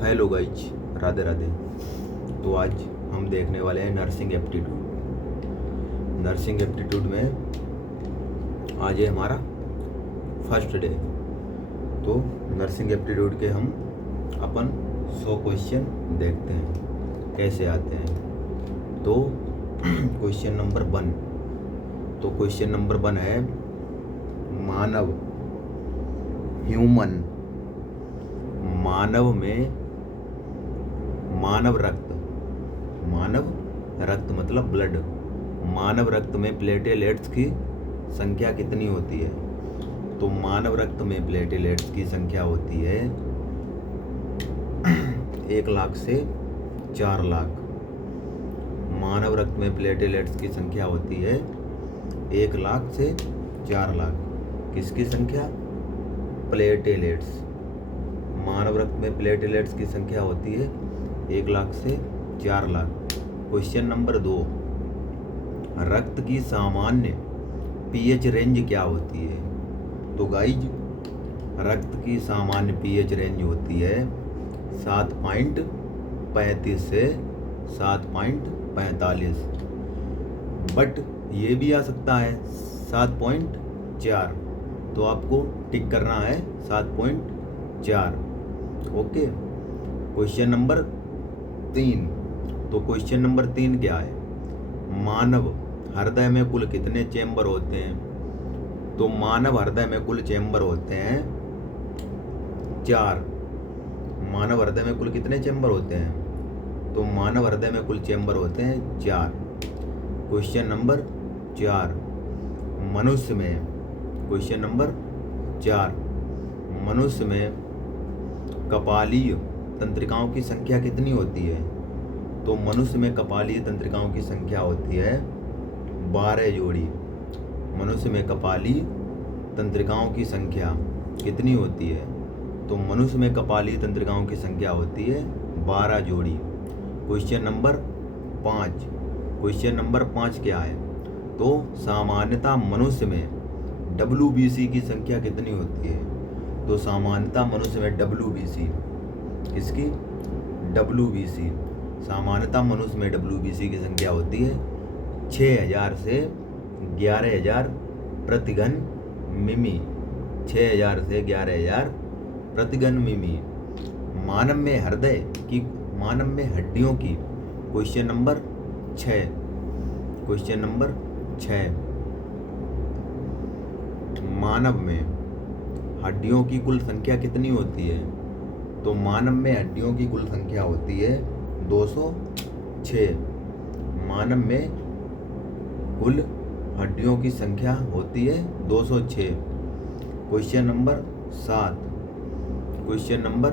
Hello guys, Radhe Radhe. तो आज हम देखने वाले हैं नर्सिंग एप्टीट्यूड। नर्सिंग एप्टीट्यूड में आज है हमारा फर्स्ट डे। तो नर्सिंग एप्टीट्यूड के हम अपन 100 क्वेश्चन देखते हैं कैसे आते हैं। तो क्वेश्चन नंबर 1। तो क्वेश्चन नंबर 1 है मानव, ह्यूमन। मानव में मानव रक्त मतलब ब्लड। मानव रक्त में प्लेटेलेट्स की संख्या कितनी होती है? तो मानव रक्त में प्लेटेलेट्स की संख्या होती है 1 लाख से 4 लाख। मानव रक्त में प्लेटेलेट्स की संख्या होती है 1 लाख से 4 लाख। किसकी संख्या? प्लेटेलेट्स। मानव रक्त में प्लेटेलेट्स की संख्या होती है 1 लाख से 4 लाख। Question number 2। रक्त की सामान्य पीएच रेंज क्या होती है? तो गाइज, रक्त की सामान्य पीएच रेंज होती है 7.35 से 7.45। बट ये भी आ सकता है 7.4। तो आपको टिक करना है 7.4। ओके। Question number 3। तो क्वेश्चन नंबर 3 क्या है? मानव हृदय में कुल कितने चेंबर होते हैं? तो मानव हृदय में कुल चेंबर होते हैं 4। मानव हृदय में कुल कितने चेंबर होते हैं? तो मानव हृदय में कुल चेंबर होते हैं 4। Question number 4। मनुष्य में, क्वेश्चन नंबर 4, मनुष्य में कपालीय तंत्रिकाओं की संख्या कितनी होती है? तो मनुष्य में कपालीय तंत्रिकाओं की संख्या होती है 12 जोड़ी। मनुष्य में कपालीय तंत्रिकाओं की संख्या कितनी होती है? तो मनुष्य में कपालीय तंत्रिकाओं की संख्या होती है 12 जोड़ी। Question number 5। क्वेश्चन नंबर 5 क्या है? तो सामान्यतः मनुष्य में WBC की संख्या कितनी होती है? तो सामान्यतः मनुष्य में WBC, किसकी? WBC। सामान्यतः मनुष्य में WBC की संख्या होती है 6000 से 11000 प्रतिघन मिमी। 6000 से 11000 प्रतिघन मिमी। मानव में हड्डियों की, क्वेश्चन नंबर 6। Question number 6। मानव में हड्डियों की कुल संख्या कितनी होती है? तो मानव में हड्डियों की कुल संख्या होती है 206। मानव में कुल हड्डियों की संख्या होती है 206। Question number 7। Question number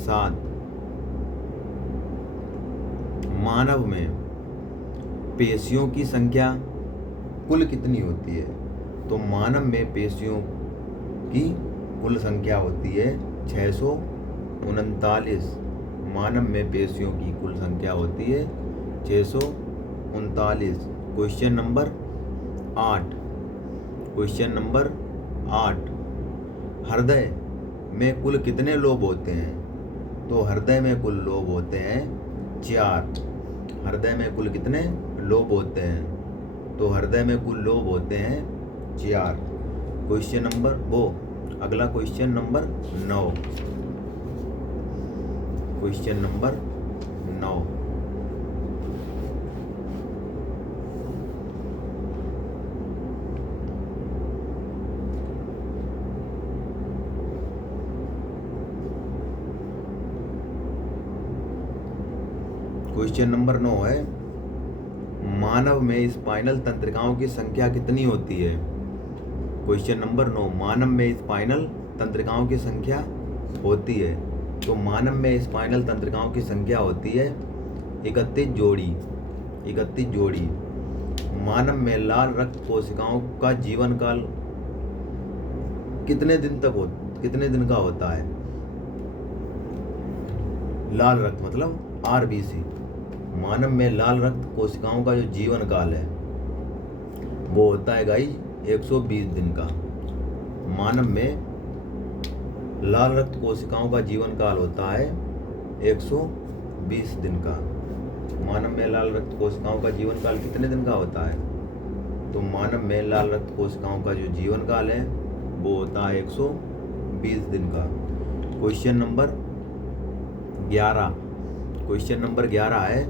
7। मानव में पेशियों की संख्या कुल कितनी होती है? तो मानव में पेशियों की कुल संख्या होती है 639। मानव में पेशियों की कुल संख्या होती है 639। Question number 8। Question number 8। हृदय में कुल कितने लोब होते हैं? तो हृदय में कुल लोब होते हैं 4। हृदय में कुल कितने लोब होते हैं? तो हृदय में कुल लोब होते हैं 4। क्वेश्चन नंबर अगला question number 9। Question number 9। Question number 9 है मानव में स्पाइनल तंत्रिकाओं की संख्या कितनी होती है? Question number 9। मानव में स्पाइनल तंत्रिकाओं की संख्या होती है। तो मानव में स्पाइनल तंत्रिकाओं की संख्या होती है 31 जोड़ी। 31 जोड़ी। मानव में लाल रक्त कोशिकाओं का जीवन काल कितने दिन का होता है? लाल रक्त मतलब RBC। मानव में लाल रक्त कोशिकाओं का जो जीवन काल है वो होता है गाइस 120 दिन का। मानव में लाल रक्त कोशिकाओं का जीवन काल होता है 120 दिन का। मानव में लाल रक्त कोशिकाओं का जीवन काल कितने दिन का होता है? तो मानव में लाल रक्त कोशिकाओं का जो जीवन काल है वो होता है 120 दिन का। Question number 11। क्वेश्चन नंबर 11 है,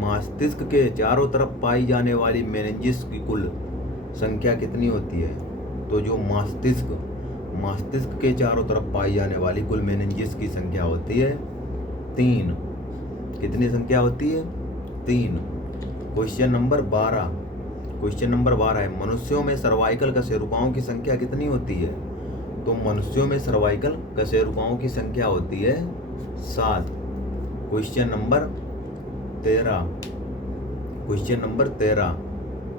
मस्तिष्क के चारों तरफ पाई जाने वाली मेनिंजेस की कुल संख्या कितनी होती है? तो जो मस्तिष्क के चारों तरफ पाई जाने वाली कुल मेनिंजेस की संख्या होती है 3। कितनी संख्या होती है? 3। Question number 12। क्वेश्चन नंबर 12 है, मनुष्यों में सर्वाइकल कशेरुकाओं की संख्या कितनी होती है? तो मनुष्यों में सर्वाइकल कशेरुकाओं की संख्या होती है 7। Question number 13। क्वेश्चन नंबर 13,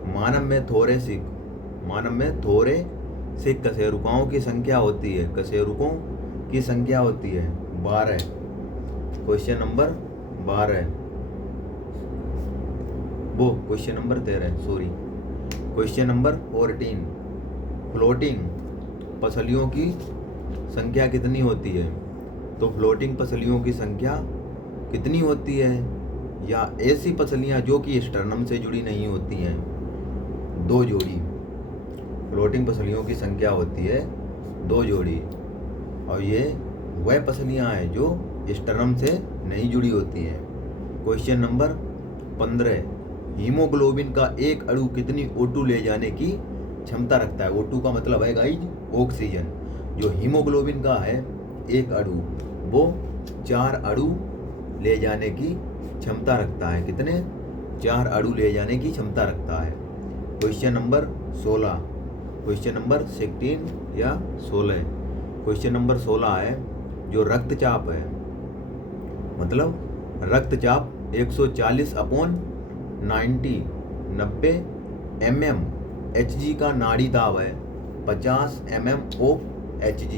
मानव में थोरेसिक कशेरुकाओं की संख्या होती है, कशेरुकों की संख्या होती है 12। क्वेश्चन नंबर 12 वो question number 13 sorry. Question number 14, floating पसलियों की संख्या कितनी होती है? तो फ्लोटिंग पसलियों की संख्या कितनी होती है? या ऐसी पसलियां जो कि स्टर्नम से जुड़ी नहीं होती हैं 2 जोड़ी। फ्लोटिंग पसलियों की संख्या होती है 2 जोड़ी, और ये वह पसलियां हैं जो स्टर्नम से नहीं जुड़ी होती हैं। क्वेश्चन नंबर 15, हीमोग्लोबिन का एक अणु कितनी O2 ले जाने की क्षमता रखता है? O2 का मतलब है गाइज ऑक्सीजन। जो हीमोग्लोबिन का है एक अणु वो 4 अणु ले जाने की क्षमता रखता है। कितने? 4 अणु ले जाने की क्षमता रखता है। Question number 16। क्वेश्चन नंबर 16 या 16। क्वेश्चन नंबर 16 है, जो रक्तचाप है, मतलब रक्तचाप 140/90 mm Hg का नाड़ी दाब है 50 mm of Hg,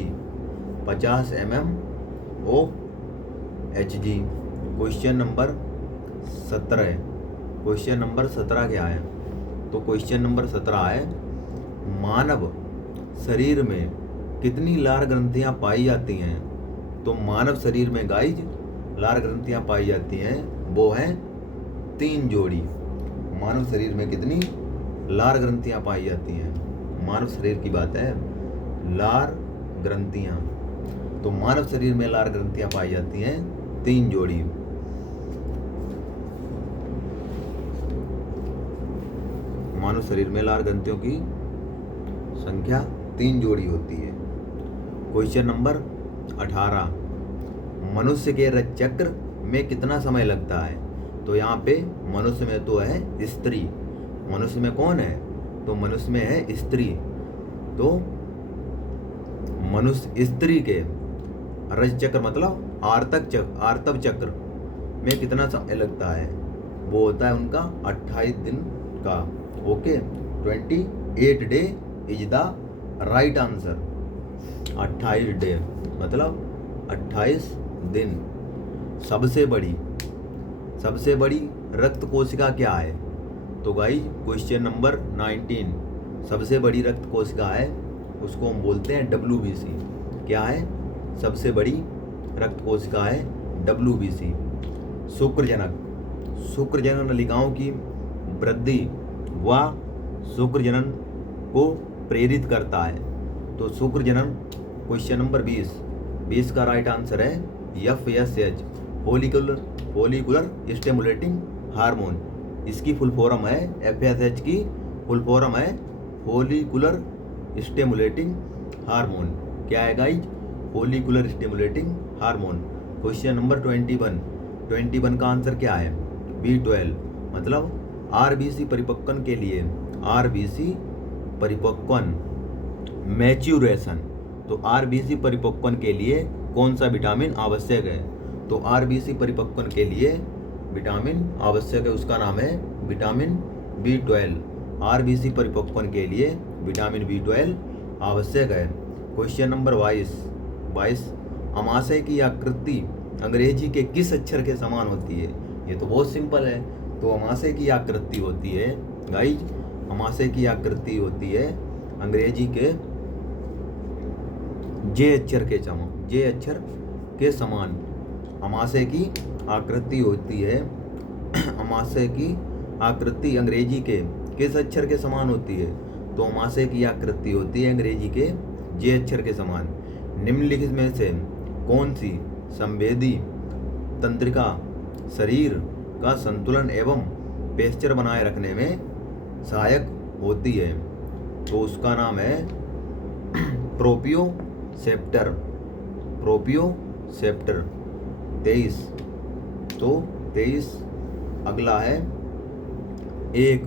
50 mm of Hg। Question number 17। Question number 17 क्या है? तो क्वेश्चन नंबर 17 है, मानव शरीर में कितनी लार ग्रंथियां पाई जाती हैं? तो मानव शरीर में गाइज लार ग्रंथियां पाई जाती हैं वो हैं 3 जोड़ी। मानव शरीर में कितनी लार ग्रंथियां पाई जाती हैं? मानव शरीर की बात है, लार ग्रंथियां। तो मानव शरीर में लार ग्रंथियां पाई जाती हैं 3 जोड़ी। मानव शरीर में लार ग्रंथियों की संख्या 3 जोड़ी होती है। क्वेश्चन नंबर 18, मनुष्य के रज चक्र में कितना समय लगता है? तो यहाँ पे मनुष्य में तो है स्त्री। मनुष्य में कौन है? तो मनुष्य में है स्त्री। तो मनुष्य स्त्री के रज चक्र मतलब आर्तव चक्र में कितना समय लगता है? वो होता है उनका 28 दिन का। Okay, 28 day is the right answer. 28 day मतलब 28 दिन। सबसे बड़ी रक्त कोशिका क्या है? तो गाइस क्वेश्चन नंबर 19, सबसे बड़ी रक्त कोशिका है उसको हम बोलते हैं WBC। क्या है? सबसे बड़ी रक्त कोशिका है WBC। शुक्रजनन नलिकाओं की वृद्धि व शुक्रजनन को प्रेरित करता है। तो शुक्रजनन क्वेश्चन नंबर 20 का राइट आंसर है FSH, फॉलिकुलर स्टिमुलेटिंग हार्मोन। इसकी फुल फॉर्म है FSH की फुल फॉर्म है फॉलिकुलर स्टिमुलेटिंग हार्मोन। क्या है guys? Follicular stimulating hormone. Question number 21 का आंसर क्या है? B12 मतलब RBC परिपक्वन के लिए RBC परिपक्वन मैच्यूरेशन। तो RBC परिपक्वन के लिए कौन सा विटामिन आवश्यक है? तो RBC परिपक्वन के लिए विटामिन आवश्यक है, उसका नाम है विटामिन B12। RBC परिपक्वन के लिए विटामिन B12 आवश्यक है। क्वेश्चन नंबर 22, अमाशय की आकृति अंग्रेजी के किस अक्षर के समान होती है? ये तो बहुत सिंपल है। तो अमाशय की आकृति होती है गाइज, अमाशय की आकृति होती है अंग्रेजी के J अक्षर के समान। अमाशय की आकृति होती है, अमाशय की आकृति अंग्रेजी के किस अक्षर के समान होती है? तो अमाशय की आकृति होती है अंग्रेजी के जे अक्षर के समान। निम्नलिखित में से कौन सी संवेदी तंत्रिका शरीर का संतुलन एवं पेस्चर बनाए रखने में सहायक होती है? तो उसका नाम है प्रोपियोसेप्टर। प्रोपियोसेप्टर। 23। तो 23 अगला है, एक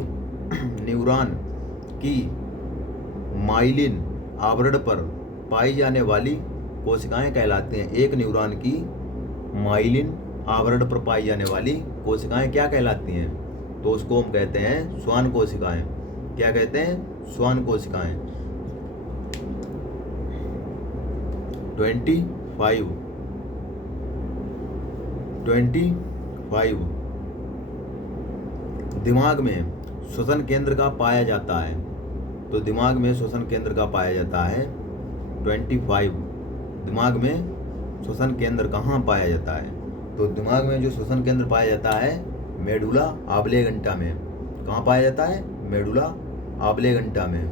न्यूरॉन की माइलिन आवरण पर पाई जाने वाली कोशिकाएं कहलाती हैं। एक न्यूरॉन की माइलिन आवरण पर पाई जाने वाली कोशिकाएं क्या कहलाती हैं? तो उसको हम कहते हैं श्वान कोशिकाएं। क्या कहते हैं? श्वान कोशिकाएं। 25 दिमाग में श्वसन केंद्र का पाया जाता है। तो दिमाग में श्वसन केंद्र का पाया जाता है। 25 दिमाग में श्वसन केंद्र कहाँ पाया जाता है? तो दिमाग में जो श्वसन केंद्र पाया जाता है मेडुला ऑब्लिगेंटा में। कहाँ पाया जाता है? मेडुला ऑब्लिगेंटा में,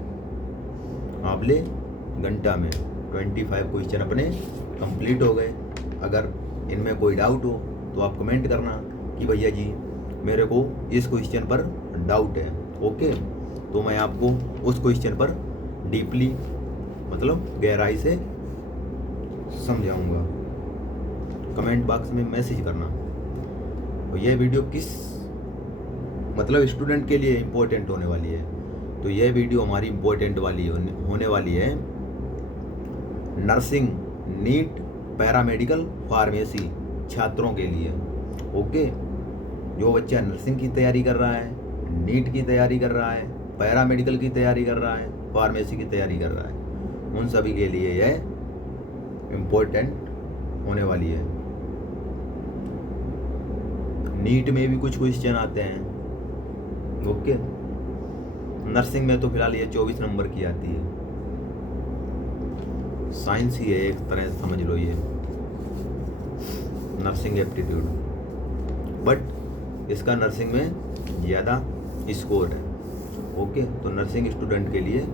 ऑब्लिगेंटा में। 25 क्वेश्चन अपने कंप्लीट हो गए। अगर इनमें कोई डाउट हो तो आप कमेंट करना कि भैया जी मेरे को इस क्वेश्चन पर डाउट है, ओके, तो मैं आपको उस क्वेश्चन पर डीपली मतलब गहराई से समझाऊंगा। कमेंट बॉक्स में मैसेज करना। तो यह वीडियो किस मतलब स्टूडेंट के लिए इम्पोर्टेंट होने वाली है? तो यह वीडियो हमारी इम्पोर्टेंट वाली होने वाली है नर्सिंग, नीट, पैरामेडिकल, फार्मेसी छात्रों के लिए, ओके। जो बच्चा नर्सिंग की तैयारी कर रहा है, नीट की तैयारी कर रहा है, पैरामेडिकल की तैयारी कर रहा है, फार्मेसी की तैयारी कर रहा है, उन सभी के लिए यह इम्पोर्टेंट होने वाली है। नीट में भी कुछ क्वेश्चन आते हैं, ओके। नर्सिंग में तो फिलहाल ये 24 नंबर की आती है। साइंस ही है एक तरह से, समझ लो ये नर्सिंग एप्टीट्यूड, बट इसका नर्सिंग में ज़्यादा स्कोर है, ओके। तो नर्सिंग स्टूडेंट के लिए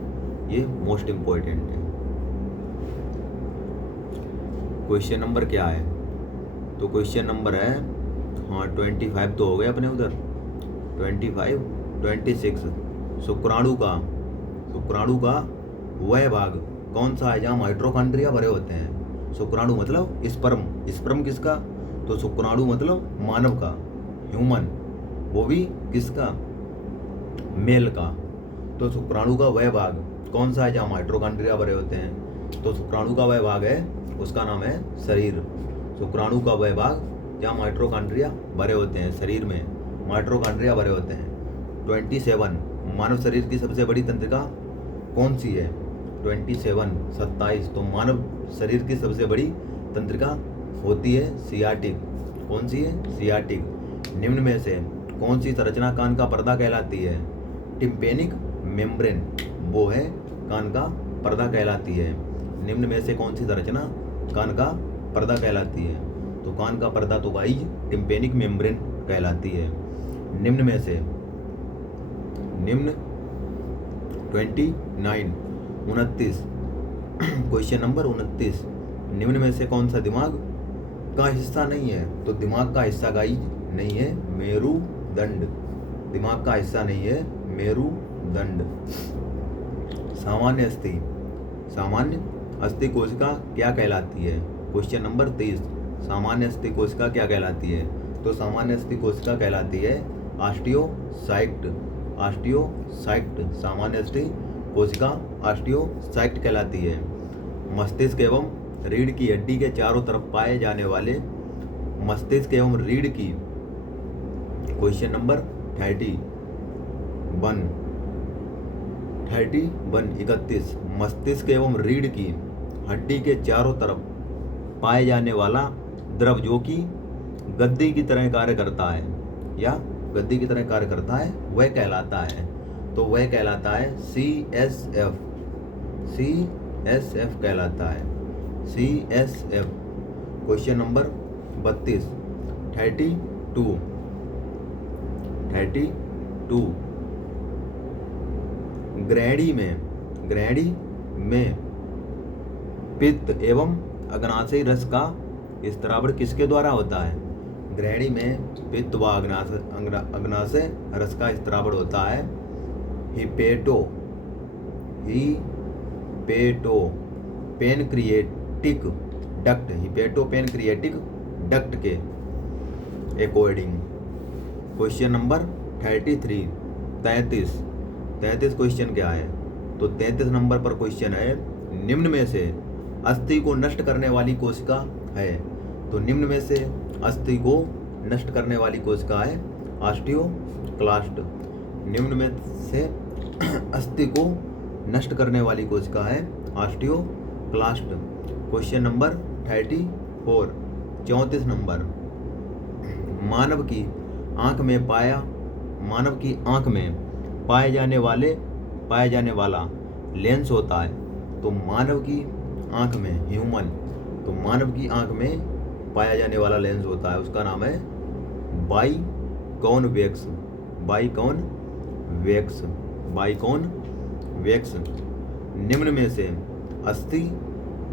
ये मोस्ट इम्पोर्टेंट है। क्वेश्चन नंबर क्या है? तो क्वेश्चन नंबर है 25 तो हो गए अपने उधर। 26 शुक्राणु का वह भाग कौन सा है जहाँ माइटोकॉन्ड्रिया भरे होते हैं? शुक्राणु मतलब स्पर्म किसका? तो शुक्राणु मतलब मानव का, ह्यूमन, वो भी किसका? मेल का। तो शुक्राणु का वह भाग कौन सा है जहाँ माइटोकॉन्ड्रिया भरे होते हैं? तो शुक्राणु का वह भाग है, उसका नाम है शरीर। शुक्राणु का वह भाग जहाँ माइटोकॉन्ड्रिया भरे होते हैं, शरीर में माइटोकॉन्ड्रिया भरे होते हैं। 27 मानव शरीर की सबसे बड़ी तंत्रिका कौन सी है? 27 तो मानव शरीर की सबसे बड़ी तंत्रिका होती है सियाटिक। कौन सी है? सियाटिक। निम्न में से कौन सी संरचना कान का पर्दा कहलाती है? टिम्पेनिक मेम्ब्रेन, वो है कान का पर्दा कहलाती है। निम्न में से कौन सी संरचना कान का पर्दा कहलाती है? तो कान का पर्दा तो गाइज टिम्पेनिक मेम्ब्रेन कहलाती है। निम्न में से 29 क्वेश्चन नंबर 29 निम्न में से कौन सा दिमाग का हिस्सा नहीं है? तो दिमाग का हिस्सा गाइज नहीं है मेरुदंड, दिमाग का हिस्सा नहीं है मेरुदंड। सामान्य अस्थि कोशिका क्या कहलाती है? क्वेश्चन नंबर 30 सामान्य अस्थि कोशिका क्या कहलाती है? तो सामान्य अस्थि कोशिका कहलाती है ऑस्टियोसाइट। सामान्य अस्थि कोशिका ऑस्टियोसाइट कहलाती है। मस्तिष्क एवं रीढ़ की हड्डी के चारों तरफ पाए जाने वाले मस्तिष्क एवं रीढ़ की, क्वेश्चन नंबर 31 मस्तिष्क एवं रीढ़ की हड्डी के चारों तरफ पाए जाने वाला द्रव जो कि गद्दी की तरह कार्य करता है या गद्दी की तरह कार्य करता है, वह कहलाता है। तो वह कहलाता है CSF कहलाता है CSF। क्वेश्चन नंबर 32, 32, ग्रहणी में पित्त एवं अग्नाशयी रस का स्त्रावण किसके द्वारा होता है? ग्रहणी में पित्त व अग्नाशय रस का स्त्रावण होता है हिपेटो पेनक्रिएटिक डक्ट के अकॉर्डिंग। क्वेश्चन नंबर 33 क्वेश्चन क्या है? तो 33 नंबर पर क्वेश्चन है, निम्न में से अस्थि को नष्ट करने वाली कोशिका है। तो निम्न में से अस्थि को नष्ट करने वाली कोशिका है ऑस्टियोक्लास्ट। निम्न में से अस्थि को नष्ट करने वाली कोशिका है ऑस्टियोक्लास्ट। क्वेश्चन नंबर 34 नंबर, मानव की आंख में पाए जाने वाला लेंस होता है। तो मानव की आंख में मानव की आंख में पाया जाने वाला लेंस होता है, उसका नाम है बाइकॉनवेक्स। निम्न में से अस्थि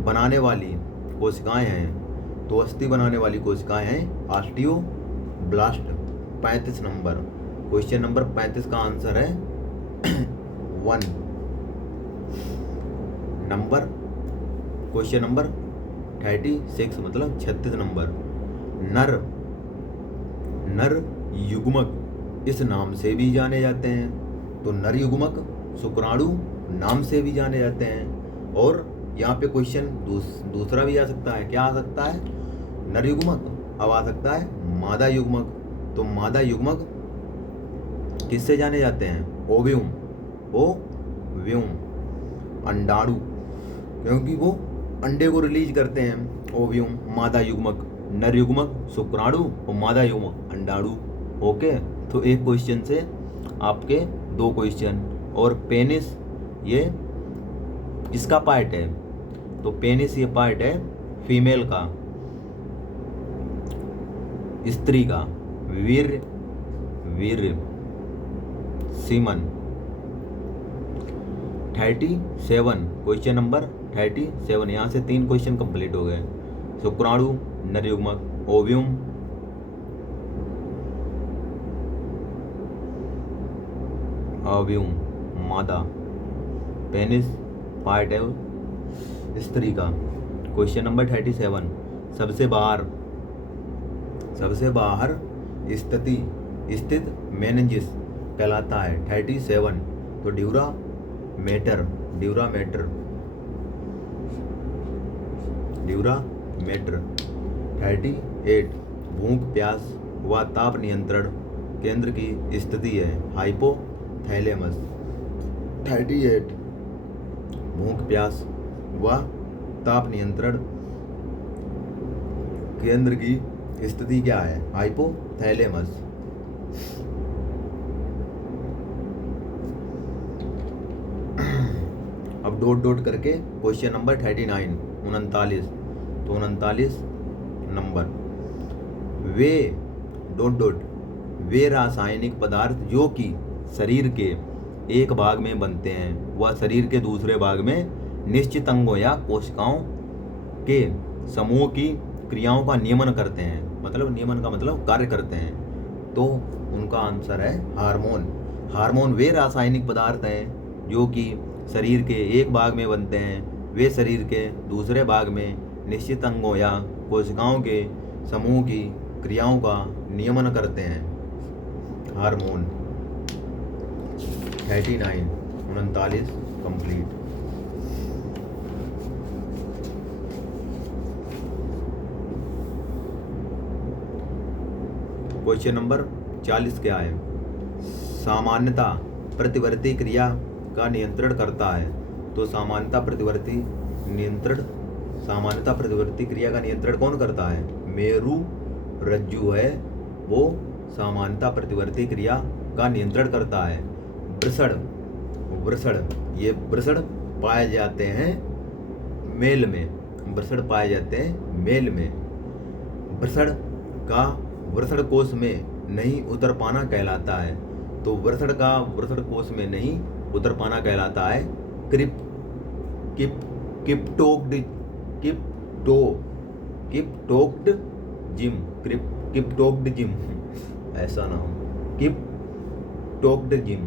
बनाने वाली कोशिकाएं हैं। तो अस्थि बनाने वाली कोशिकाएं हैं ऑस्टियोब्लास्ट। 35 नंबर, क्वेश्चन नंबर 35 का आंसर है 1 नंबर। क्वेश्चन नंबर 36 मतलब 36 नंबर, नर युग्मक इस नाम से भी जाने जाते हैं। तो नर युग्मक शुक्राणु नाम से भी जाने जाते हैं। और यहाँ पे क्वेश्चन दूसरा भी आ सकता है, क्या आ सकता है? नर युग्मक। अब आ सकता है मादा युग्मक। तो मादा युग्मक किससे जाने जाते हैं? ओव्यूम अंडाणु, क्योंकि वो अंडे को रिलीज करते हैं। ओव्यूम मादा युग्मक, नर युग्मक शुक्राणु और मादा युग्मक अंडाणु। ओके, तो एक क्वेश्चन से आपके 2 क्वेश्चन। और पेनिस ये किसका पार्ट है? तो पेनिस ये पार्ट है फीमेल का, स्त्री का, वीर्य सीमन। 37 क्वेश्चन नंबर 37, यहाँ से 3 क्वेश्चन कंप्लीट हो गए। शुक्राणु, नर युग्मक, ओव्यूम, मादा, पेनिस पार्ट है स्त्री का। क्वेश्चन नंबर 37, सबसे बाहर स्थित मेनिंजिस कहलाता है 37। तो ड्यूरा मैटर 38, भूख प्यास व ताप नियंत्रण केंद्र की स्थिति है हाइपोथैलेमस। 38, भूख प्यास व ताप नियंत्रण केंद्र की स्थिति क्या है? हाइपोथैलेमस। अब डॉट करके क्वेश्चन नंबर 39 तो 39 नंबर, वे रासायनिक पदार्थ जो कि शरीर के एक भाग में बनते हैं वह शरीर के दूसरे भाग में निश्चित अंगों या कोशिकाओं के समूह की क्रियाओं का नियमन करते हैं। मतलब नियमन का मतलब कार्य करते हैं। तो उनका आंसर है हार्मोन वे रासायनिक पदार्थ हैं जो कि शरीर के एक भाग में बनते हैं, वे शरीर के दूसरे भाग में निश्चित अंगों या कोशिकाओं के समूह की क्रियाओं का नियमन करते हैं। Hormone 39 complete. क्वेश्चन नंबर 40 क्या है? सामान्यता प्रतिवर्ती क्रिया का नियंत्रण करता है। तो सामान्यता प्रतिवर्ती क्रिया का नियंत्रण कौन करता है? मेरु रज्जु है वो सामान्यता प्रतिवर्ती क्रिया का नियंत्रण करता है। वृषण ये वृषण पाए जाते हैं मेल में। वृषण का वृषण कोश में नहीं उतर पाना कहलाता है। तो वृषण का वृषण कोश में नहीं उतर पाना कहलाता है किप्टोक्ड जिम, ऐसा ना हो, किप्टोक्ड जिम।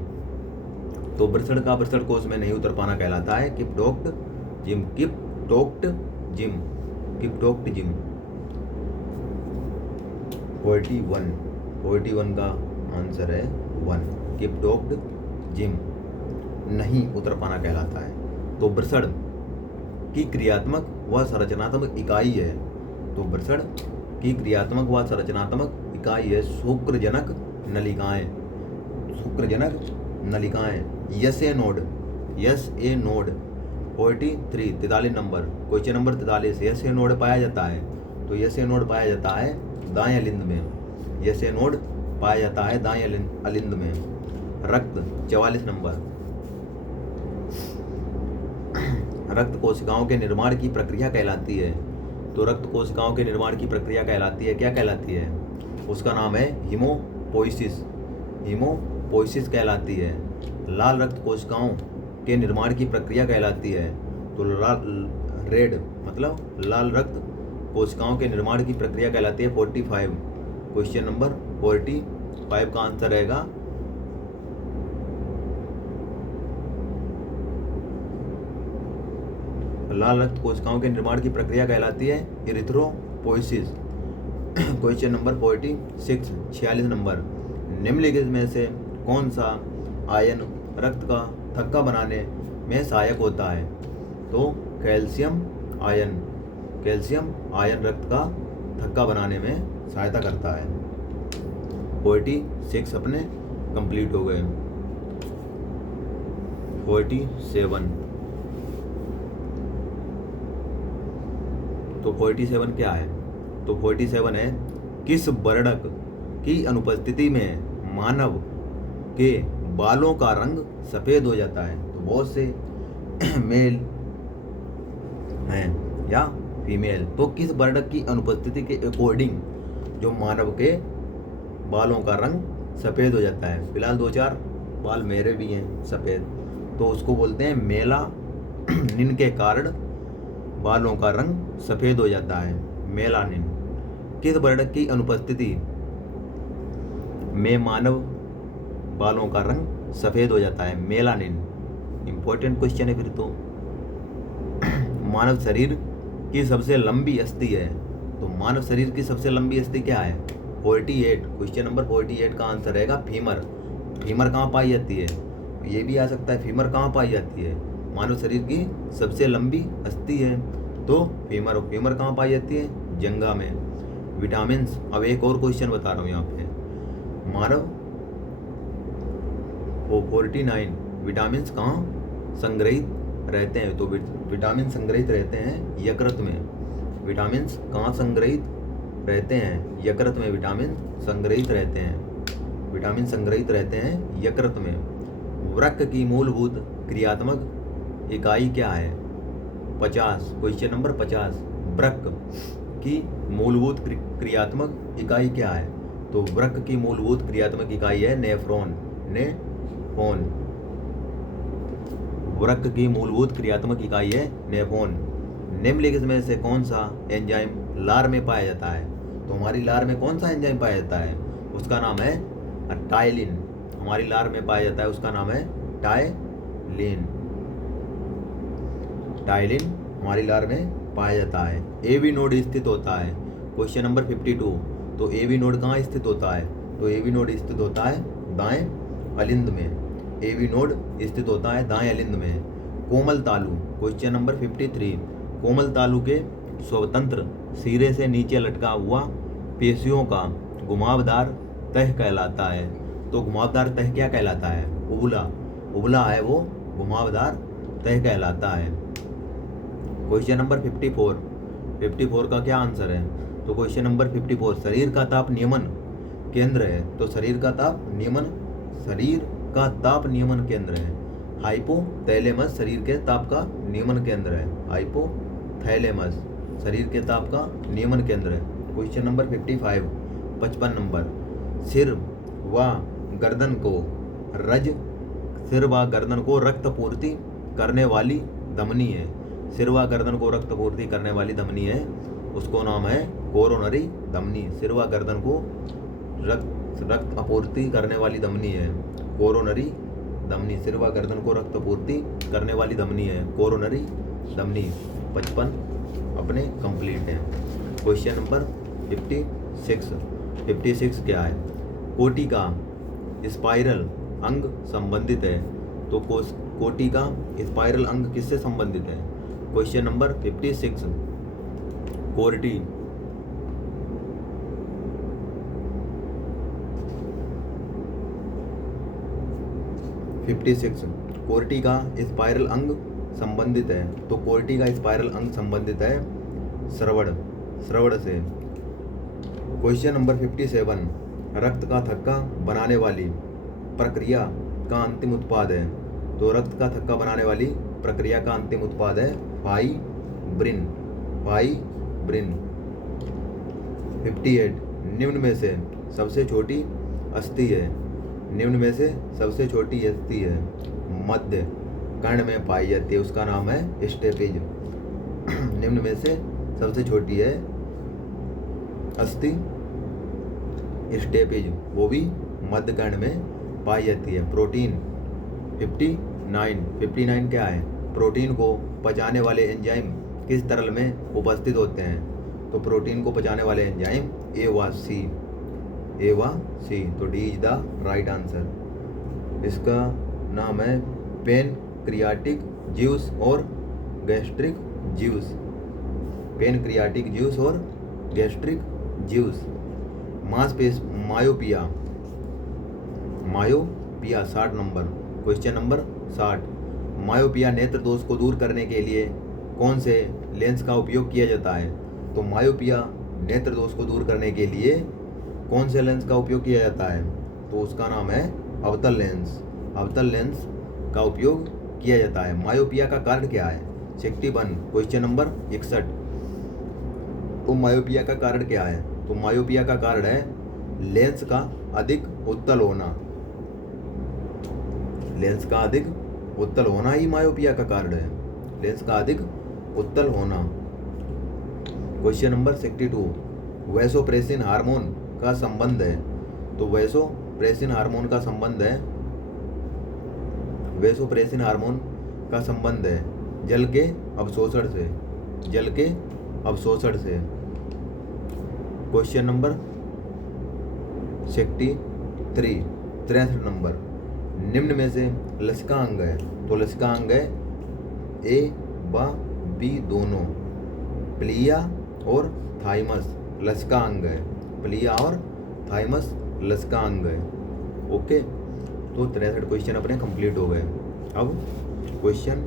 तो वृषण का वृषण कोश में नहीं उतर पाना कहलाता है किप्टोक्ड जिम। 41 का आंसर है 1। किप्टोक्ड जिम नहीं उतर पाना कहलाता है। तो वृषण की क्रियात्मक व संरचनात्मक इकाई है। तो वृषण की क्रियात्मक व संरचनात्मक इकाई है शुक्रजनक नलिकाएं। S A node 43 number, question number 43। S A node पाया जाता है। तो यस ए नोड पाया जाता है दाएं अलिंद में। यस ए नोड पाया जाता है दाएं अलिंद में। रक्त 44 नंबर। रक्त कोशिकाओं के निर्माण की प्रक्रिया कहलाती है। तो रक्त कोशिकाओं के निर्माण की प्रक्रिया कहलाती है, क्या कहलाती है? उसका नाम है हीमोपोइसिस कहलाती है। लाल रक्त कोशिकाओं के निर्माण की प्रक्रिया कहलाती है। तो रेड मतलब लाल रक्त कोशिकाओं के निर्माण की प्रक्रिया कहलाती है 45। क्वेश्चन नंबर 45 का आंसर रहेगा लाल रक्त कोशिकाओं के निर्माण की प्रक्रिया कहलाती है इरिथ्रोपोइसिस। Question number 46 number. निम्नलिखित में से कौन सा आयन रक्त का थक्का बनाने में सहायक होता है? तो कैल्शियम आयन रक्त का थक्का बनाने में सहायता करता है। 46 अपने कंप्लीट हो गए। 47। तो 47 क्या है? तो 47 है किस वर्णक की अनुपस्थिति में मानव के बालों का रंग सफेद हो जाता है? तो बहुत से मेल हैं या फीमेल। तो किस वर्णक की अनुपस्थिति के अकॉर्डिंग जो मानव के बालों का रंग सफेद हो जाता है? फिलहाल 2-4 बाल मेरे भी हैं सफेद, तो उसको बोलते हैं मेलानिन के कारण बालों का रंग सफेद हो जाता है, मेलानिन। किस वर्णक की अनुपस्थिति में मानव बालों का रंग सफेद हो जाता है? मेलानिन। इंपॉर्टेंट क्वेश्चन है फिर तो। मानव शरीर की सबसे लंबी अस्थि है। तो मानव शरीर की सबसे लंबी अस्थि क्या है? 48। क्वेश्चन नंबर 48 का आंसर रहेगा फीमर। फीमर कहाँ पाई जाती है? ये भी आ सकता है फीमर कहाँ पाई जाती है? मानव शरीर की सबसे लंबी अस्थि है तो फीमर। फीमर कहाँ पाई जाती है? जंघा में। विटामिन्स, अब एक और क्वेश्चन बता रहा हूँ यहाँ पे। मानव 49 विटामिन्स कहाँ संग्रहित रहते हैं? तो विटामिन संग्रहित रहते हैं यकृत में। विटामिन्स कहाँ संग्रहित रहते हैं? यकृत में विटामिन संग्रहित रहते हैं। विटामिन संग्रहित रहते हैं यकृत में। वृक्क की मूलभूत क्रियात्मक इकाई क्या है? 50। Question number 50। वृक्क की मूलभूत क्रियात्मक इकाई क्या है? तो वृक्क की मूलभूत क्रियात्मक इकाई है नेफ्रॉन। वृक्क की मूलभूत क्रियात्मक इकाई है नेफ्रॉन। निम्नलिखित में से कौन सा एंजाइम लार में पाया जाता है? तो हमारी लार में कौन सा एंजाइम पाया जाता है? उसका नाम है टाइलिन। हमारी लार में पाया जाता है, उसका नाम है टाइलिन। टाइलिन हमारी लार में पाया जाता है। एवी नोड स्थित होता है। Question number 52। तो एवी नोड कहाँ स्थित होता है? तो एवी नोड स्थित होता है दाएं अलिंद में। एवी नोड स्थित होता है दाएं अलिंद में। कोमल तालु। Question number 53। कोमल तालु के स्वतंत्र सिरे से नीचे लटका हुआ पेशियों का घुमावदार तह कहलाता है। तो घुमावदार तह क्या कहलाता है? उबला है वो घुमावदार तह कहलाता है। क्वेश्चन नंबर 54 का क्या आंसर है? तो क्वेश्चन नंबर 54 शरीर का ताप नियमन केंद्र है। तो शरीर का ताप नियमन केंद्र है हाइपोथैलेमस। शरीर के ताप का नियमन केंद्र है हाइपोथैलेमस। शरीर के ताप का नियमन केंद्र है। क्वेश्चन नंबर 55, 55 नंबर, सिर व गर्दन को रक्त पूर्ति करने वाली धमनी है। सिर व गर्दन को रक्त पूर्ति करने वाली धमनी है, उसको नाम है कोरोनरी धमनी। सिर व गर्दन को रक्त आपूर्ति करने वाली धमनी है कोरोनरी धमनी। सिर व गर्दन को रक्त आपूर्ति करने वाली धमनी है कोरोनरी धमनी। 55 अपने कंप्लीट है। क्वेश्चन नंबर 56 क्या है? कोटि का स्पाइरल अंग संबंधित है, तो कोटि का स्पाइरल अंग किससे संबंधित है? क्वेश्चन नंबर 56, कोर्टी 56 कोर्टी का स्पाइरल अंग संबंधित है, तो कोर्टी का स्पाइरल अंग संबंधित है श्रवण से। क्वेश्चन नंबर 57, रक्त का थक्का बनाने वाली प्रक्रिया का अंतिम उत्पाद है, तो रक्त का थक्का बनाने वाली प्रक्रिया का अंतिम उत्पाद है फाइब्रिन। 58 निम्न में से सबसे छोटी अस्थि है। निम्न में से सबसे छोटी अस्थि है, मध्य कर्ण में पाई जाती है, उसका नाम है स्टेपेज। निम्न में से सबसे छोटी है अस्थि स्टेपेज, वो भी मध्य कर्ण में पाई जाती है। प्रोटीन 59 क्या है? प्रोटीन को पचाने वाले एंजाइम किस तरल में उपस्थित होते हैं? तो प्रोटीन को पचाने वाले एंजाइम ए व सी, तो D is the right answer. इसका नाम है पेनक्रियाटिक ज्यूस और गैस्ट्रिक ज्यूस। पेनक्रियाटिक ज्यूस और gastric juice. Myopia 60 number, question number 60, myopia नेत्र दोष को दूर करने के लिए कौन से लेंस का उपयोग किया जाता है? तो मायोपिया नेत्र दोष को दूर करने के लिए कौन से लेंस का उपयोग किया जाता है? तो उसका नाम है अवतल लेंस। अवतल लेंस का उपयोग किया जाता है। मायोपिया का कारण क्या है? 61 क्वेश्चन नंबर 61, तो मायोपिया का कारण क्या है? तो मायोपिया का कारण है लेंस का अधिक उत्तल होना। लेंस का अधिक उत्तल होना ही मायोपिया का कारण है, लेंस का अधिक उत्तल होना। क्वेश्चन नंबर 62, वैसोप्रेसिन हार्मोन का संबंध है, तो वैसोप्रेसिन हार्मोन का संबंध है जल के अवशोषण से। क्वेश्चन नंबर 63 नंबर, निम्न में से लसिका अंग है, तो लसिका अंग है ए व बी दोनों, प्लिया और थाइमस लसिका अंग है। प्लिया और थाइमस लसिका अंग है। ओके, तो 63 क्वेश्चन अपने कंप्लीट हो गए। अब क्वेश्चन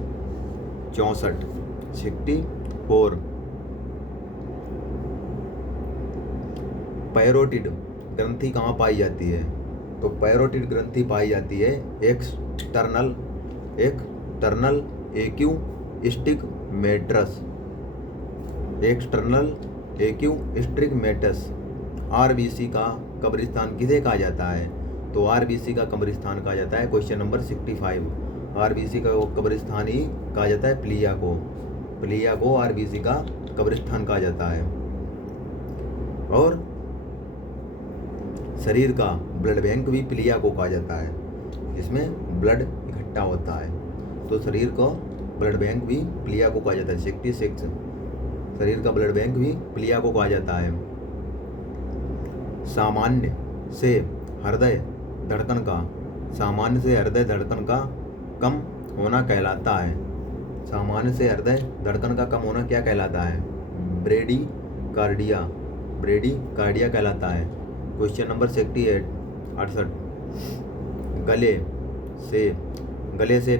64 पैरोटिड ग्रंथि कहाँ पाई जाती है? तो पैरोटिड ग्रंथि पाई जाती है एक्सटर्नल एक्यूस्टिग्मेटस। आरबीसी का कब्रिस्तान किसे कहा जाता है? तो आरबीसी का कब्रिस्तान कहा जाता है, क्वेश्चन नंबर 65, आरबीसी का कब्रिस्तान ही कहा जाता है प्लिया को आरबीसी का कब्रिस्तान कहा जाता है। और शरीर का ब्लड बैंक भी प्लिया को कहा जाता है, जिसमें ब्लड इकट्ठा होता है, तो शरीर का ब्लड बैंक भी प्लिया को कहा जाता है। 66 शरीर का ब्लड बैंक भी प्लिया को कहा जाता है। सामान्य से हृदय धड़कन का कम होना कहलाता है। सामान्य से हृदय धड़कन का कम होना क्या कहलाता है? ब्रेडीकार्डिया कहलाता है। क्वेश्चन नंबर 68 गले से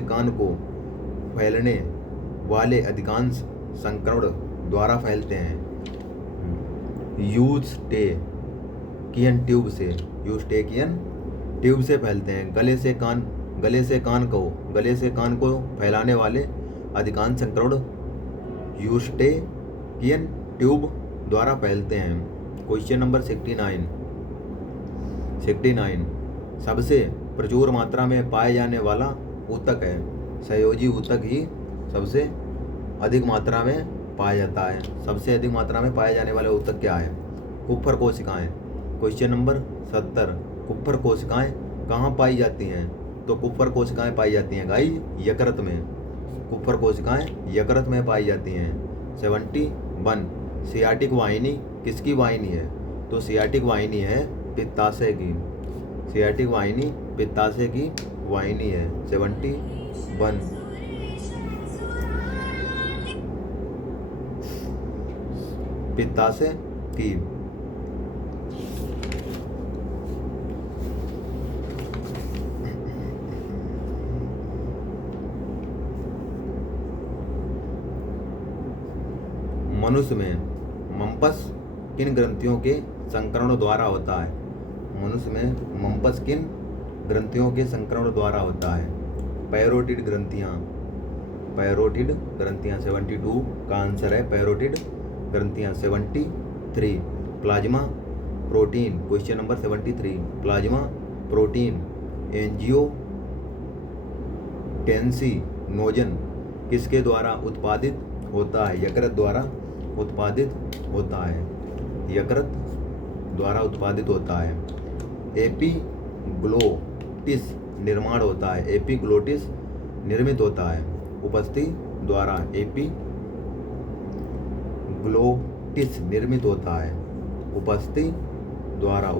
कान को फैलने वाले अधिकांश संक्रमण द्वारा फैलते हैं। यूस्टेकियन ट्यूब से फैलते हैं। गले से कान को फैलाने वाले अधिकांश संक्रमण यूस्टेकियन ट्यूब द्वारा फैलते हैं। क्वेश्चन नंबर 69 सबसे प्रचुर मात्रा में पाए जाने वाला ऊतक है। संयोजी ऊतक ही सबसे अधिक मात्रा में पाया जाता है। सबसे अधिक मात्रा में पाए जाने वाले ऊतक क्या है? कुप्फर कोशिकाएं। क्वेश्चन नंबर 70 कुप्फर कोशिकाएं कहाँ पाई जाती हैं? तो कुप्फर कोशिकाएं पाई जाती हैं गाइस यकृत में। कुप्फर कोशिकाएं यकृत में पाई जाती हैं। 71 सियाटिक वाहिनी किसकी वाहिनी है? तो सियाटिक वाहिनी है पित्ताशय की। सियाटिक वाहिनी पित्ताशय की वाहिनी है। 71 पित्ताशय की। मनुष्य में मम्पस किन ग्रंथियों के संकरण द्वारा होता है? मनुष्य में मम्पस किन ग्रंथियों के संकरण द्वारा होता है? पैरोटिड ग्रंथियाँ। 72 का आंसर है पैरोटिड ग्रंथियाँ। 73 plasma protein. Question number 73 plasma protein angiotensinogen किसके द्वारा उत्पादित होता है? यकृत द्वारा उत्पादित होता है। यकृत द्वारा उत्पादित होता है। एपिग्लोटिस निर्माण होता है। एपिग्लोटिस निर्मित होता है उपस्थिति द्वारा। एपिग्लोटिस निर्मित होता है उपस्थिति द्वारा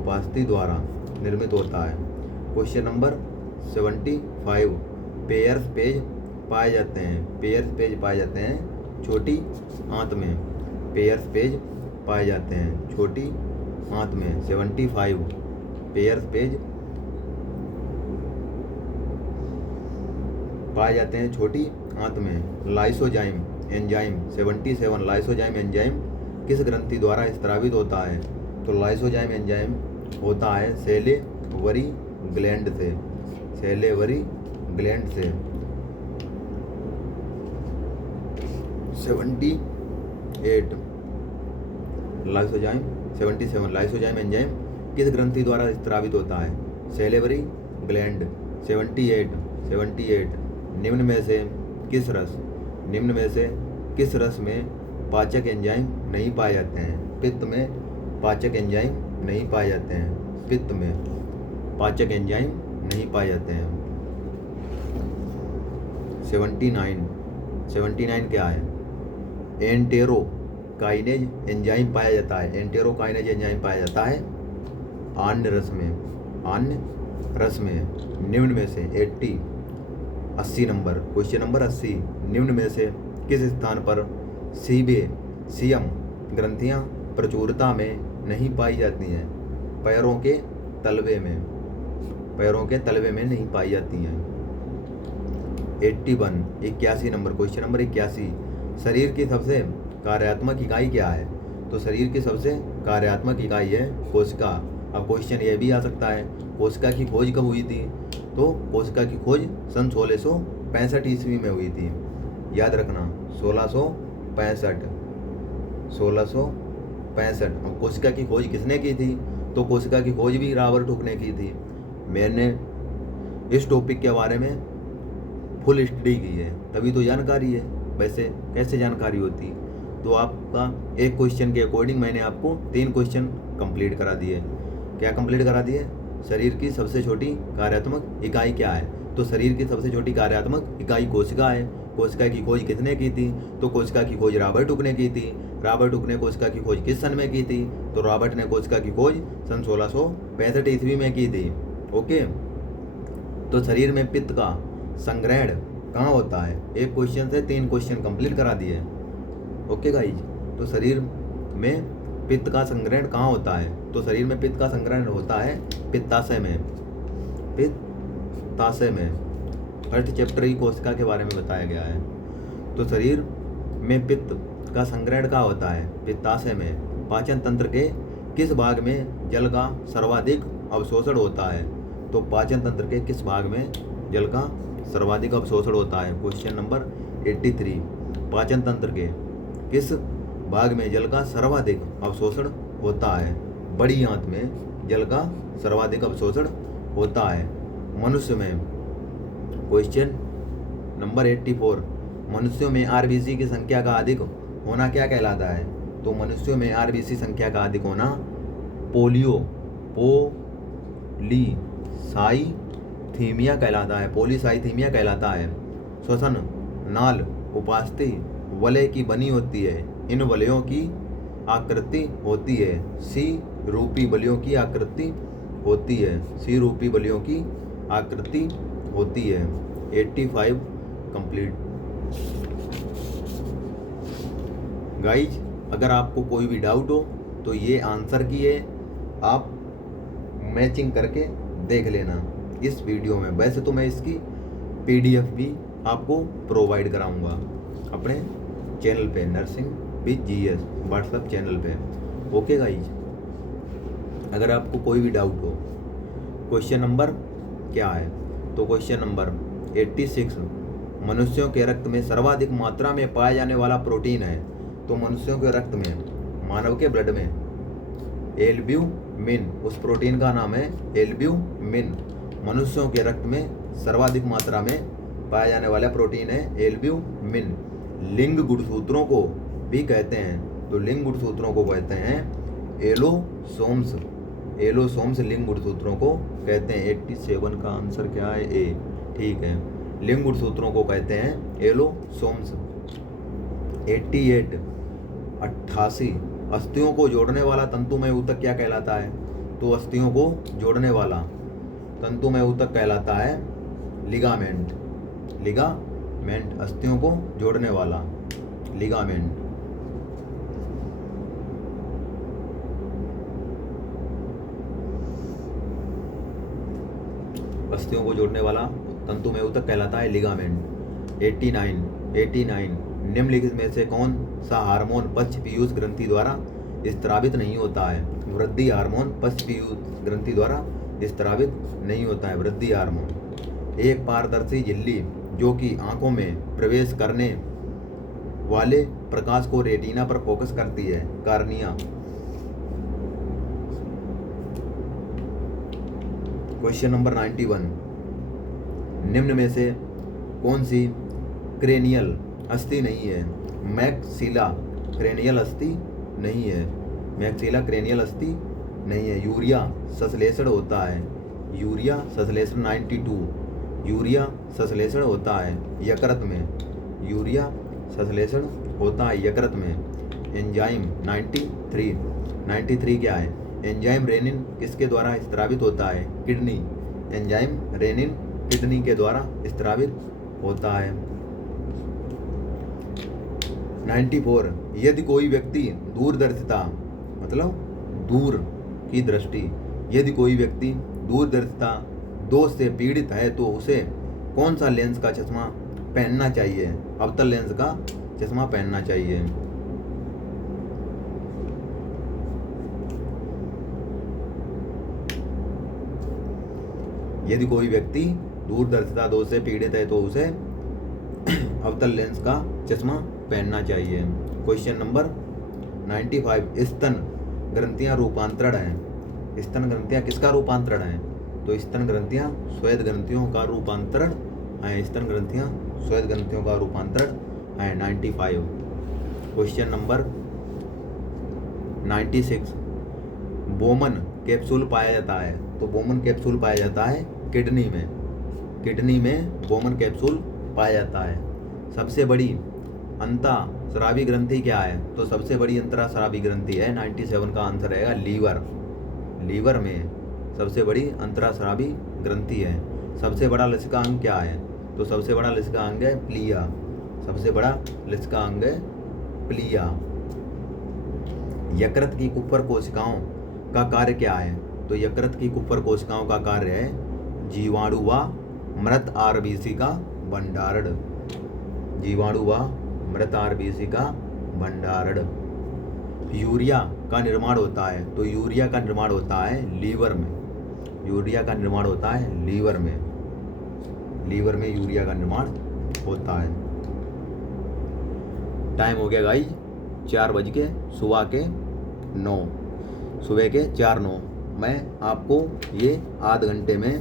निर्मित होता है। क्वेश्चन नंबर 75 पेयर्स पेज पाए जाते हैं। पेयर्स पेज पाए जाते हैं छोटी आंत में। पेयर्स पेज पाए जाते हैं छोटी आंत में। 75 पेयर्स पेज पाए जाते हैं छोटी आंत में। Lysozyme enzyme. 77 लाइसोजाइम एंजाइम किस ग्रंथि द्वारा स्त्रावित होता है? तो लाइसोजाइम एंजाइम होता है सेलेवरी ग्लैंड से। सेलेवरी ग्लैंड से। 78 लाइसोजाइम 77 लाइसोजाइम एंजाइम किस ग्रंथि द्वारा स्त्रावित होता है? Salivary gland. 78 निम्न में से किस रस में पाचक एंजाइम नहीं पाए जाते हैं? पित्त में पाचक एंजाइम नहीं पाए जाते हैं। पित्त में पाचक एंजाइम नहीं पाए जाते हैं। 79 क्या है? एंटेरोकाइनेज एंजाइम पाया जाता है। एंटेरोकाइनेज एंजाइम पाया जाता है अन्न रस में। निम्न में से 80 नंबर क्वेश्चन नंबर 80 निम्न में से किस स्थान पर सीयम ग्रंथियां प्रचुरता में नहीं पाई जाती हैं? पैरों के तलवे में नहीं पाई जाती हैं। 81 नंबर क्वेश्चन नंबर 81 शरीर की सबसे कार्यात्मक इकाई क्या है? तो शरीर की सबसे कार्यात्मक इकाई है कोशिका। अब क्वेश्चन ये भी आ सकता है कोशिका की खोज कब हुई थी? तो कोशिका की खोज सन 1665 ईस्वी में हुई थी। याद रखना 1665। अब कोशिका की खोज किसने की थी? तो कोशिका की खोज भी रॉबर्ट हुक ने की थी। मैंने इस टॉपिक के बारे में फुल स्टडी की है तभी तो जानकारी है। वैसे कैसे जानकारी होती? तो आपका एक क्वेश्चन के अकॉर्डिंग मैंने आपको 3 क्वेश्चन कंप्लीट करा दिए। क्या कंप्लीट करा दिए? शरीर की सबसे छोटी कार्यात्मक इकाई क्या है? तो शरीर की सबसे छोटी कार्यात्मक इकाई कोशिका है। कोशिका की खोज किसने की थी? तो कोशिका की खोज रॉबर्ट हुक ने की थी। रॉबर्ट हुक ने कोशिका की खोज किस सन में की थी? तो रॉबर्ट ने कोशिका की खोज सन 1665 ईस्वी में की थी। ओके, तो शरीर में पित्त का संग्रहण कहाँ होता है? एक क्वेश्चन से 3 क्वेश्चन कंप्लीट करा दिए। ओके गाइज, तो शरीर में पित्त का संग्रहण कहाँ होता है? तो शरीर में पित्त का संग्रहण होता है पित्ताशय में। अर्थ चैप्टर की कोशिका के बारे में बताया गया है। तो शरीर में पित्त का संग्रहण कहाँ होता है? पित्ताशय में। पाचन तंत्र के किस भाग में जल का सर्वाधिक अवशोषण होता है? तो पाचन तंत्र के किस भाग में जल का सर्वाधिक अवशोषण होता है? क्वेश्चन नंबर 83 पाचन तंत्र के किस भाग में जल का सर्वाधिक अवशोषण होता है। बड़ी आंत में जल का सर्वाधिक अवशोषण होता है। मनुष्य में क्वेश्चन नंबर 84, मनुष्यों में आरबीसी की संख्या का अधिक होना क्या कहलाता है? तो मनुष्यों में आरबीसी संख्या का अधिक होना पोलीसाइथीमिया कहलाता है। पोलीसाइथीमिया कहलाता है। श्वसन नाल उपास्थि वलय की बनी होती है। इन वलयों की आकृति होती है सी रूपी बलियों की आकृति होती है। सी रूपी बलियों की आकृति होती है। 85 कंप्लीट। गाइज, अगर आपको कोई भी डाउट हो तो ये आंसर की है, आप मैचिंग करके देख लेना इस वीडियो में। वैसे तो मैं इसकी पीडीएफ भी आपको प्रोवाइड कराऊंगा अपने चैनल पे, nursing with GS WhatsApp channel पे। ओके गाइज, अगर आपको कोई भी डाउट हो। क्वेश्चन नंबर क्या है? तो क्वेश्चन नंबर 86, मनुष्यों के रक्त में सर्वाधिक मात्रा में पाया जाने वाला प्रोटीन है। तो मनुष्यों के रक्त में, मानव के ब्लड में एल्ब्यूमिन, उस प्रोटीन का नाम है एल्ब्यूमिन। मनुष्यों के रक्त में सर्वाधिक मात्रा में पाया जाने वाला प्रोटीन है एल्ब्यूमिन। लिंग गुणसूत्रों को भी कहते हैं। तो लिंग गुणसूत्रों को कहते हैं एलोसोम्स। एलोसोम्स लिंग गुणसूत्रों को कहते हैं। 87 का आंसर क्या है? ए। ठीक है, लिंग गुणसूत्रों को कहते हैं एलोसोम्स। 88 अस्थियों को जोड़ने वाला तंतुमय ऊतक क्या कहलाता है? तो अस्थियों को जोड़ने वाला तंतुमय ऊतक कहलाता है लिगामेंट। लिगामेंट, अस्थियों को जोड़ने वाला लिगामेंट। अस्थियों को जोड़ने वाला तंतुमय ऊतक कहलाता है लिगामेंट। 89 निम्नलिखित में से कौन सा हार्मोन पश्च पीयूष ग्रंथि द्वारा स्त्रावित नहीं होता है? वृद्धि हार्मोन पश्च पीयूष ग्रंथि द्वारा स्त्रावित नहीं होता है। वृद्धि हार्मोन। एक पारदर्शी झिल्ली जो कि आंखों में प्रवेश करने वाले प्रकाश को रेटिना पर फोकस करती है, कार्निया। क्वेश्चन नंबर 91, निम्न में से कौन सी क्रेनियल अस्थि नहीं है? मैक्सिला क्रेनियल अस्थि नहीं है। मैक्सिला क्रेनियल अस्थि नहीं है। यूरिया संश्लेषण होता है। यूरिया संश्लेषण 92। यूरिया संश्लेषण होता है यकृत में। यूरिया संश्लेषण होता है यकृत में। एंजाइम 93 क्या है? एंजाइम रेनिन किसके द्वारा स्त्रावित होता है? किडनी। एंजाइम रेनिन किडनी के द्वारा स्त्रावित होता है। 94 यदि कोई व्यक्ति दूरदर्शिता मतलब दूर की दृष्टि, यदि कोई व्यक्ति दूरदर्शिता दोष से पीड़ित है तो उसे कौन सा लेंस का चश्मा पहनना चाहिए? अवतल लेंस का चश्मा पहनना चाहिए। यदि कोई व्यक्ति दूरदर्शिता दोष से पीड़ित है तो उसे अवतल लेंस का चश्मा पहनना चाहिए। क्वेश्चन नंबर 95 स्तन ग्रंथियां रूपांतरण है। स्तन ग्रंथियां किसका रूपांतरण है? तो स्तन ग्रंथियां श्वेत ग्रंथियों का रूपांतरण है। स्तन ग्रंथियां श्वेत ग्रंथियों का रूपांतरण है। 95। क्वेश्चन नंबर 96 बोमन कैप्सूल पाया जाता है। तो बोमन कैप्सूल पाया जाता है किडनी में। किडनी में बोमन कैप्सूल पाया जाता है। सबसे बड़ी अंतःस्रावी ग्रंथि क्या है? तो सबसे बड़ी अंतःस्रावी ग्रंथि है 97 का आंसर रहेगा लीवर। लीवर में सबसे बड़ी अंतःस्रावी ग्रंथि है। सबसे बड़ा लसिका अंग क्या है? तो सबसे बड़ा लसिका अंग है प्लिया। सबसे बड़ा लसिका अंग है प्लिया। यकृत की कुप्पर कोशिकाओं का कार्य क्या है? तो यकृत की कुप्पर कोशिकाओं का कार्य है जीवाणु व मृत आरबीसी का भंडारण। जीवाणु व मृत आरबीसी का भंडारण। यूरिया का निर्माण होता है। तो यूरिया का निर्माण होता है लीवर में। यूरिया का निर्माण होता है लीवर में। लीवर में यूरिया का निर्माण होता है। टाइम हो गया गाइज, सुबह के 4:09 मैं आपको ये आध घंटे में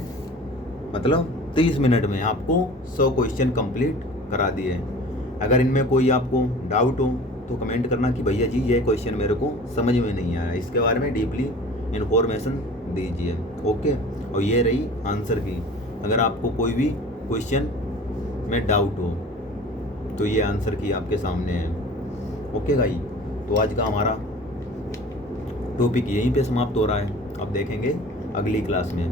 मतलब 30 मिनट में आपको 100 क्वेश्चन कंप्लीट करा दिए। अगर इनमें कोई आपको डाउट हो तो कमेंट करना कि भैया जी ये क्वेश्चन मेरे को समझ में नहीं आया, इसके बारे में डीपली इन्फॉर्मेशन दीजिए। ओके, और ये रही आंसर की। अगर आपको कोई भी क्वेश्चन में डाउट हो तो ये आंसर की आपके सामने है। ओके गाइस, तो आज का हमारा टॉपिक यहीं पे समाप्त हो रहा है। अब देखेंगे अगली क्लास में।